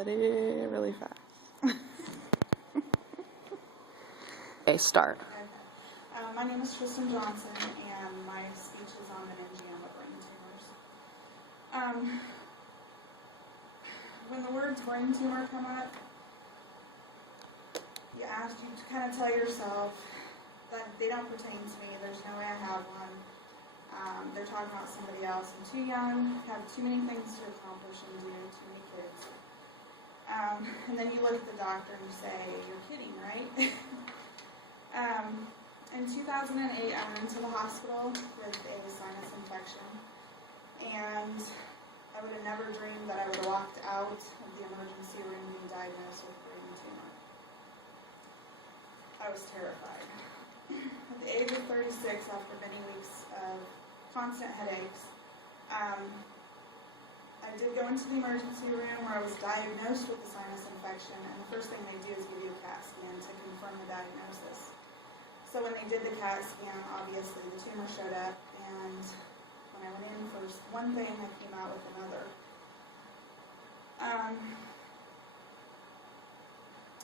Ready? Really fast. Okay, start. Okay. My name is Tristan Johnson, and my speech is on meningioma brain tumors. When the words brain tumor come up, you kind of tell yourself that they don't pertain to me. There's no way I have one. They're talking about somebody else. I'm too young, have too many things to accomplish and do, too many kids. And then you look at the doctor and you say, you're kidding, right? In 2008, I went into the hospital with a sinus infection, and I would have never dreamed that I would have walked out of the emergency room being diagnosed with brain tumor. I was terrified. At the age of 36, after many weeks of constant headaches, I did go into the emergency room where I was diagnosed with a sinus infection, and the first thing they do is give you a CAT scan to confirm the diagnosis. So when they did the CAT scan, obviously the tumor showed up, and when I went in for one thing, I came out with another.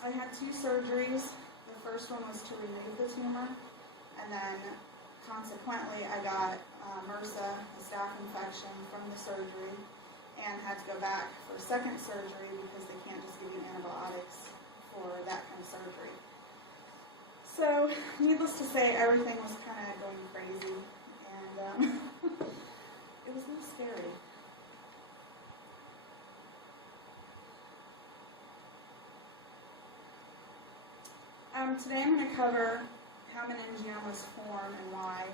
I had 2 surgeries. The first one was to remove the tumor, and then consequently I got MRSA, a staph infection from the surgery, and had to go back for a second surgery because they can't just give you antibiotics for that kind of surgery. So, needless to say, everything was kind of going crazy, and it was a little scary. Today I'm going to cover how meningiomas form and why,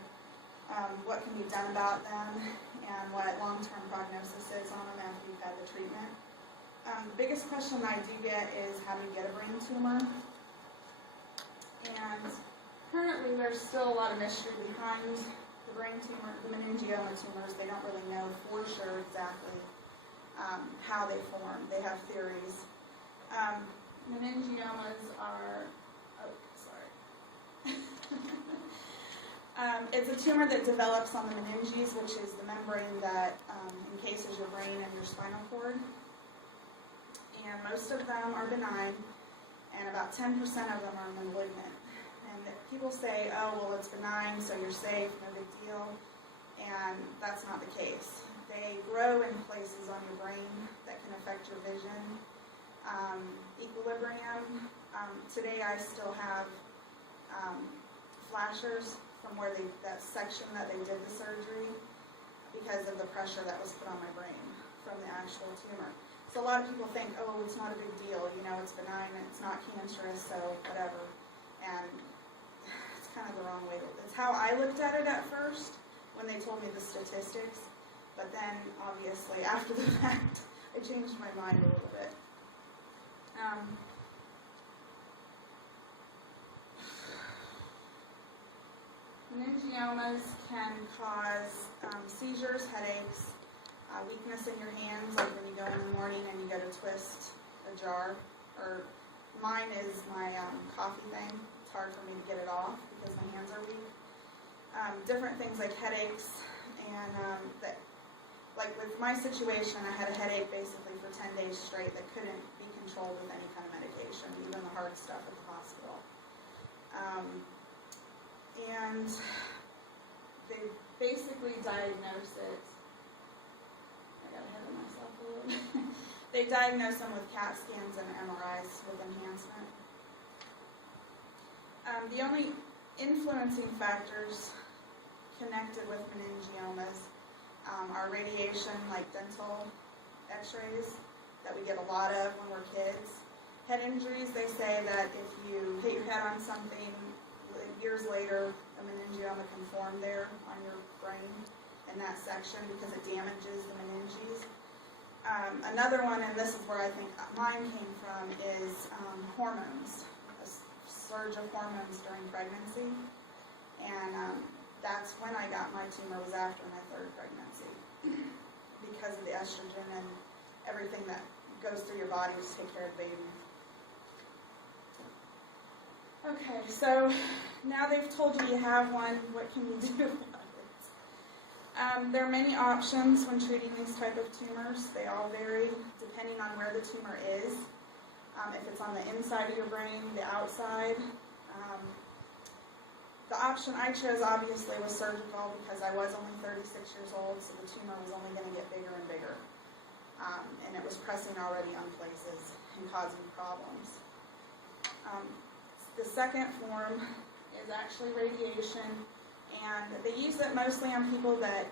what can be done about them, and what long-term prognosis is on them after you've had the treatment. The biggest question I do get is, how do you get a brain tumor? And currently there's still a lot of mystery behind the brain tumor, the meningioma tumors. They don't really know for sure exactly how they form. They have theories. Meningiomas are, it's a tumor that develops on the meninges, which is the membrane that encases your brain and your spinal cord. And most of them are benign, and about 10% of them are malignant. And people say, oh, well, it's benign, so you're safe, no big deal. And that's not the case. They grow in places on your brain that can affect your vision, equilibrium. Today I still have flashers from where that section that they did the surgery because of the pressure that was put on my brain from the actual tumor. So a lot of people think, oh, it's not a big deal, you know, it's benign, it's not cancerous, so whatever. And it's kind of the wrong way. It's how I looked at it at first when they told me the statistics, but then obviously after the fact, I changed my mind a little bit. Meningiomas can cause seizures, headaches, weakness in your hands, like when you go in the morning and you go to twist a jar. Or mine is my coffee thing. It's hard for me to get it off because my hands are weak. Different things like headaches, and like with my situation, I had a headache basically for 10 days straight that couldn't be controlled with any kind of medication, even the hard stuff at the hospital. And they basically diagnose it. I got ahead of myself a little bit. They diagnose them with CAT scans and MRIs with enhancement. The only influencing factors connected with meningiomas are radiation, like dental x-rays that we get a lot of when we're kids. Head injuries, they say that if you hit your head on something, years later, a meningioma can form there on your brain in that section because it damages the meninges. Another one, and this is where I think mine came from, is hormones, a surge of hormones during pregnancy. And that's when I got my tumor, was after my 3rd pregnancy because of the estrogen and everything that goes through your body to take care of the baby. Okay, so now they've told you you have one. What can you do about it? There are many options when treating these type of tumors. They all vary depending on where the tumor is. If it's on the inside of your brain, the outside. The option I chose obviously was surgical because I was only 36 years old, so the tumor was only going to get bigger and bigger. And it was pressing already on places and causing problems. The second form is actually radiation, and they use it mostly on people that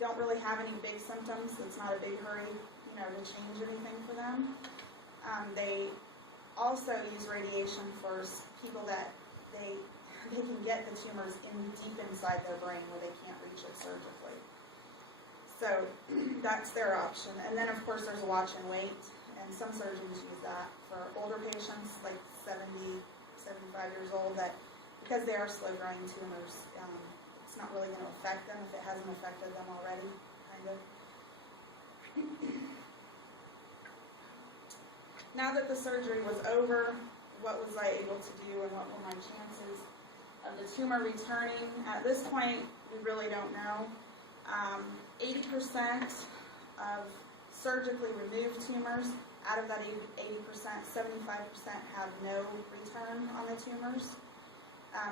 don't really have any big symptoms. It's not a big hurry, to change anything for them. They also use radiation for people that they can get the tumors deep inside their brain where they can't reach it surgically. So that's their option. And then of course there's watch and wait, and some surgeons use that for older patients like 70, 75 years old, that because they are slow growing tumors, it's not really going to affect them if it hasn't affected them already, kind of. Now that the surgery was over, what was I able to do and what were my chances of the tumor returning? At this point, we really don't know. 80% of surgically removed tumors, out of that 80%, 75% have no return on the tumors.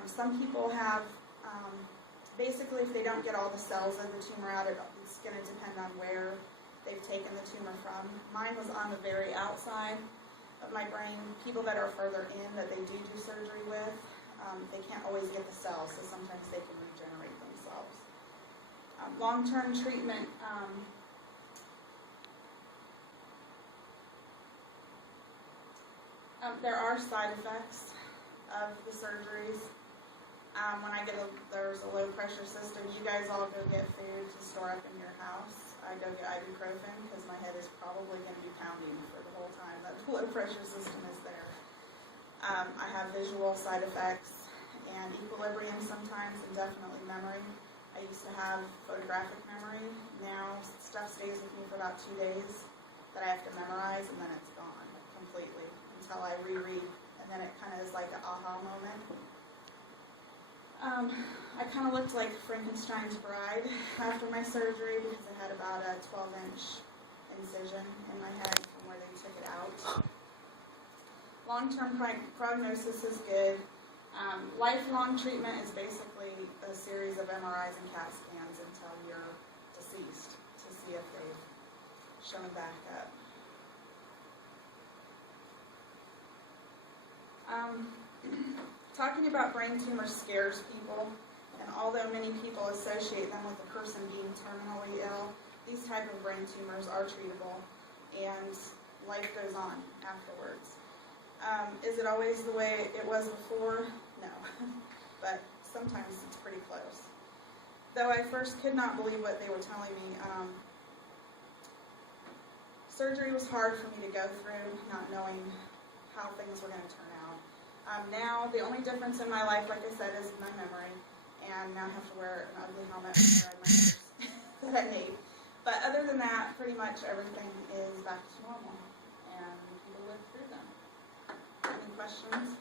Some people have, basically if they don't get all the cells of the tumor out, it's going to depend on where they've taken the tumor from. Mine was on the very outside of my brain. People that are further in that they do surgery with, they can't always get the cells, so sometimes they can regenerate themselves. Long-term treatment, there are side effects of the surgeries. When there's a low pressure system, you guys all go get food to store up in your house. I go get ibuprofen because my head is probably going to be pounding for the whole time that the low pressure system is there. I have visual side effects and equilibrium sometimes, and definitely memory. I used to have photographic memory. Now stuff stays with me for about 2 days that I have to memorize, and then it's gone completely until I reread, and then it kind of is like an aha moment. I kind of looked like Frankenstein's bride after my surgery because I had about a 12-inch incision in my head from where they took it out. Long-term prognosis is good. Lifelong treatment is basically a series of MRIs and CAT scans until you're deceased to see if they've shown back up. Talking about brain tumors scares people, and although many people associate them with the person being terminally ill, these type of brain tumors are treatable, and life goes on afterwards. Is it always the way it was before? No, but sometimes it's pretty close. Though I first could not believe what they were telling me, surgery was hard for me to go through, not knowing how things were going to turn out. Now, the only difference in my life, like I said, is my memory, and now I have to wear an ugly helmet when I ride my horse that I made. But other than that, pretty much everything is back to normal, and people live through them. Any questions?